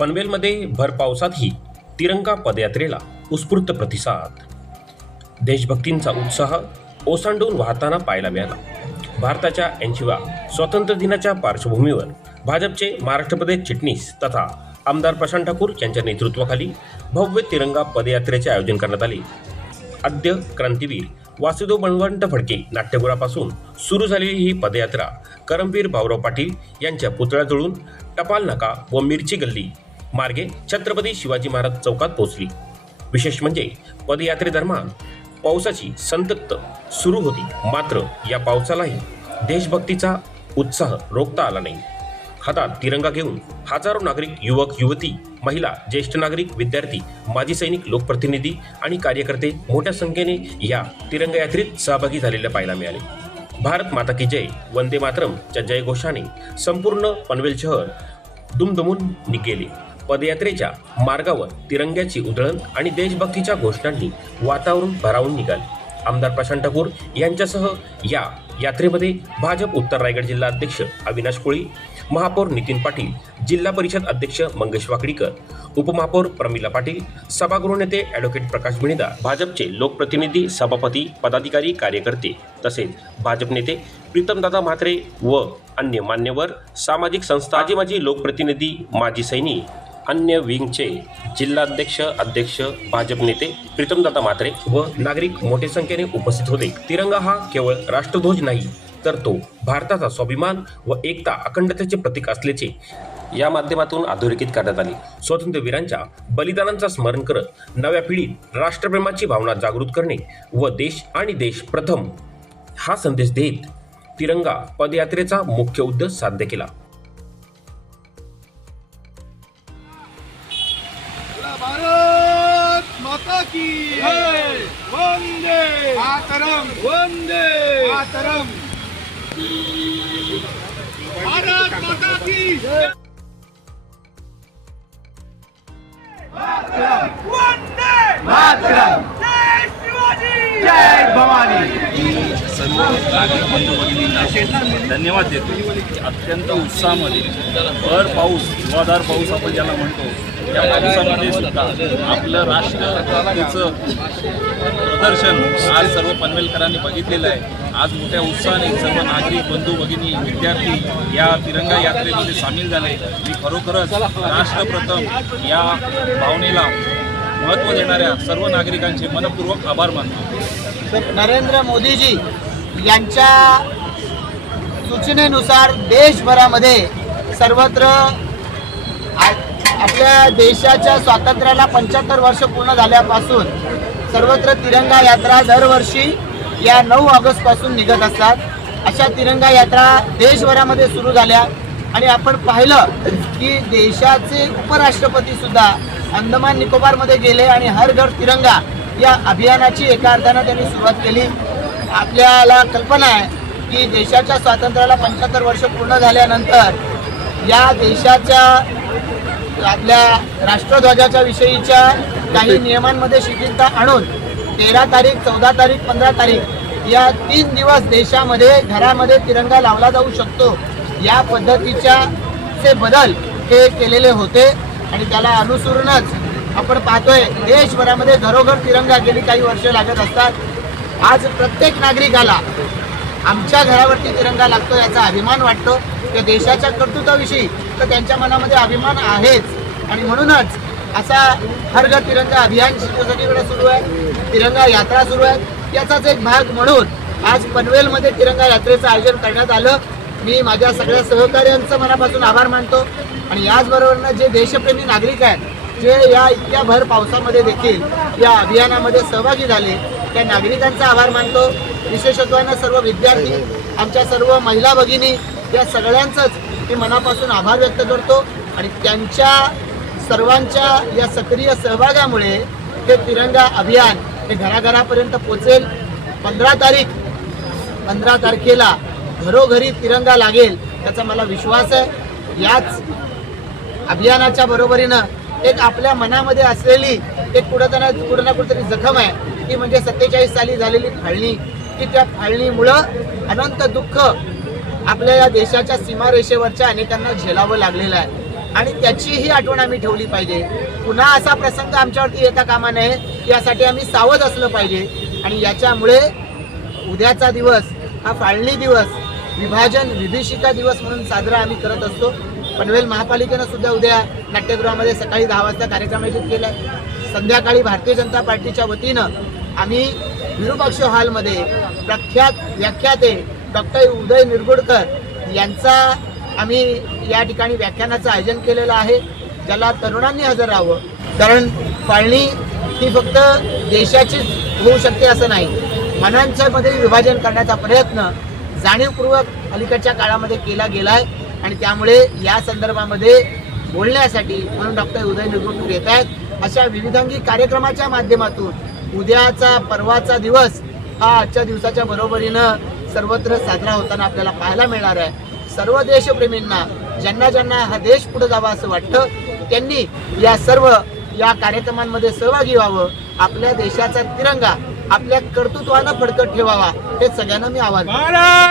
पनवेलमध्ये भर पावसातही तिरंगा पदयात्रेला उत्स्फूर्त प्रतिसाद. देशभक्तींचा उत्साह ओसांडून वाहताना पाहायला मिळाला. भारताच्या 80व्या स्वातंत्र्य दिनाच्या पार्श्वभूमीवर भाजपचे महाराष्ट्र प्रदेश चिटणीस तथा आमदार प्रशांत ठाकूर यांच्या नेतृत्वाखाली भव्य तिरंगा पदयात्रेचे आयोजन करण्यात आले. आद्य क्रांतीवीर वासुदेव बळवंत फडके नाट्यगृहापासून सुरू झालेली ही पदयात्रा करमवीर भाऊराव पाटील यांच्या पुतळ्याजवळून टपाल नाका व मिरची गल्ली मार्गे छत्रपती शिवाजी महाराज चौकात पोहोचली. विशेष म्हणजे पदयात्रेदरम्यान पावसाची संतप्त सुरू होती, मात्र या पावसालाही देशभक्तीचा उत्साह रोखता आला नाही. हातात तिरंगा घेऊन हजारो नागरिक, युवक युवती, महिला, ज्येष्ठ नागरिक, विद्यार्थी, माजी सैनिक, लोकप्रतिनिधी आणि कार्यकर्ते मोठ्या संख्येने या तिरंगा यात्रेत सहभागी झालेले पाहायला मिळाले. भारत माता की जय, वंदे मातरमच्या जयघोषाने संपूर्ण पनवेल शहर दुमदुमून गेले. पदयात्रेच्या मार्गावर तिरंग्याची उधळण आणि देशभक्तीच्या घोषणांनी वातावरण भारावून निघाले. आमदार प्रशांत ठाकूर यांच्यासह या यात्रेमध्ये भाजप उत्तर रायगड जिल्हा अध्यक्ष अविनाश कोळी, महापौर नितीन पाटील, जिल्हा परिषद अध्यक्ष मंगेश वाकडीकर, उपमहापौर प्रमिला पाटील, सभागृह नेते ॲडव्होकेट प्रकाश भिणेदा, भाजपचे लोकप्रतिनिधी, सभापती, पदाधिकारी, कार्यकर्ते तसेच भाजप नेते प्रीतमदादा म्हात्रे व अन्य मान्यवर, सामाजिक संस्था, माजी लोकप्रतिनिधी, माजी सैनिक, अन्य विंगचे जिल्हाध्यक्ष, अध्यक्ष, भाजप नेते प्रीतमदादा म्हात्रे व नागरिक मोठ्या संख्येने उपस्थित होते. तिरंगा हा केवळ राष्ट्रध्वज नाही, तर तो भारताचा स्वाभिमान व एकता, अखंडतेचे प्रतीक असल्याचे या माध्यमातून अधोरेखित करण्यात आले. स्वातंत्र्यवीरांच्या बलिदानांचा स्मरण करत नव्या पिढीत राष्ट्रप्रेमाची भावना जागृत करणे व देश आणि देश प्रथम हा संदेश देत तिरंगा पदयात्रेचा मुख्य उद्देश साध्य केला. भारत माता की जय, वंदे मातरम, वंदे मातरम, भारत माता की जय, वंदे मातरम, जय शिवाजी, जय भवानी. सर्व नागरिक बंधू भगिनींना धन्यवाद देतो. अत्यंत उत्साहामध्ये भर पाऊस, हिवादार पाऊस आपण ज्याला म्हणतो, या पावसामध्ये सुद्धा आपलं राष्ट्रचं प्रदर्शन आज सर्व पनवेलकरांनी बघितलेलं आहे. आज मोठ्या उत्साहाने सर्व नागरिक बंधू भगिनी, विद्यार्थी या तिरंगा यात्रेमध्ये सामील झाले. मी खरोखरच राष्ट्रप्रथम या भावनेला महत्त्व देणाऱ्या सर्व नागरिकांचे मनपूर्वक आभार मानतो. नरेंद्र मोदीजी यांच्या सूचनेनुसार देशभरामध्ये सर्वत्र आपल्या देशाच्या स्वातंत्र्याला 75 वर्ष पूर्ण झाल्यापासून सर्वत्र तिरंगा यात्रा दरवर्षी या 9 ऑगस्टपासून निघत असतात. अशा तिरंगा यात्रा देशभरामध्ये सुरू झाल्या आणि आपण पाहिलं की देशाचे उपराष्ट्रपती सुद्धा अंदमान निकोबारमध्ये गेले आणि हर घर तिरंगा या अभियानाची एका अर्थानं त्यांनी सुरुवात केली. आपल्याला कल्पना आहे की देशाच्या स्वातंत्र्याला 75 वर्ष पूर्ण झाल्यानंतर या देशाच्या आपल्या राष्ट्रध्वजाच्या विषयीच्या काही नियमांमध्ये शिथिलता आणून 13 तारीख, 14 तारीख, 15 तारीख या 3 दिवस देशामध्ये घरामध्ये तिरंगा लावला जाऊ शकतो या पद्धतीचे बदल हे केलेले होते आणि त्याला अनुसरूनच आपण पाहतोय देशभरामध्ये घरोघर तिरंगा गेली काही वर्ष लागत असतात. आज प्रत्येक नागरिकाला आमच्या घरावरती तिरंगा लागतो याचा अभिमान वाटतो. त्या देशाच्या कर्तृत्वाविषयी तर त्यांच्या मनामध्ये अभिमान आहेच आणि म्हणूनच असा हर घर तिरंगा अभियान सगळीकडे सुरू आहे, तिरंगा यात्रा सुरू आहे. याचाच एक भाग म्हणून आज पनवेलमध्ये तिरंगा यात्रेचं आयोजन करण्यात आलं. मी माझ्या सगळ्या सहकार्यांचं मनापासून आभार मानतो आणि याचबरोबरनं जे देशप्रेमी नागरिक आहेत, जे या इतक्या भर पावसामध्ये देखील या अभियानामध्ये सहभागी झाले, त्या नागरिकांचा आभार मानतो. विशेषत्वानं सर्व विद्यार्थी, आमच्या सर्व महिला भगिनी या सगळ्यांचंच मी मनापासून आभार व्यक्त करतो आणि त्यांच्या सर्वांच्या या सक्रिय सहभागामुळे हे तिरंगा अभियान हे घराघरापर्यंत पोचेल. 15 तारखेला घरोघरी तिरंगा लागेल त्याचा मला विश्वास आहे. याच अभियानाच्या बरोबरीनं एक आपल्या मनामध्ये असलेली एक कुठं ना कुठेतरी जखम आहे, ती म्हणजे 47 साली झालेली फाळणी, की त्या फाळणीमुळं अनंत दुःख आपल्या या देशाच्या सीमारेषेवरच्या अनेकांना झेलावं लागलेलं आहे. आणि त्याचीही आठवण आम्ही ठेवली पाहिजे. पुन्हा असा प्रसंग आमच्यावरती येता कामा नये, यासाठी आम्ही सावध असलं पाहिजे. आणि याच्यामुळे उद्याचा दिवस हा फाळणी दिवस, विभाजन विभीषिका दिवस म्हणून साजरा आम्ही करत असतो. पनवेल महापालिकेनं सुद्धा उद्या नाट्यगृहामध्ये सकाळी 10 वाजता कार्यक्रम आयोजित केला आहे. संध्याकाळी भारतीय जनता पार्टीच्या वतीनं आम्ही विरूपाक्ष हॉलमध्ये प्रख्यात व्याख्याते डॉक्टर उदय निरगुडकर यांचा आम्ही या ठिकाणी व्याख्यानाचं आयोजन केलेलं आहे, ज्याला तरुणांनी हजर राहावं. कारण फाळणी ही फक्त देशाचीच होऊ शकते असं नाही, मनांच्यामध्ये विभाजन करण्याचा प्रयत्न जाणीवपूर्वक अलीकडच्या काळामध्ये केला गेला आहे. आणि त्यामुळे या संदर्भामध्ये बोलण्यासाठी म्हणून डॉक्टर उदय निरगुडकर येत आहेत. अशा विविधांगी कार्यक्रमाच्या माध्यमातून उद्याचा परवाचा दिवस हा आजच्या दिवसाच्या बरोबरीनं सर्वत्र साजरा होताना आपल्याला पाहायला मिळणार आहे. सर्व देशप्रेमींना, ज्यांना ज्यांना हा देश पुढे जावा असं वाटतं, त्यांनी या कार्यक्रमांमध्ये सहभागी व्हावं. आपल्या देशाचा तिरंगा आपल्या कर्तृत्वानं फडकत ठेवावा, हे सगळ्यांना मी आवाहन करतो.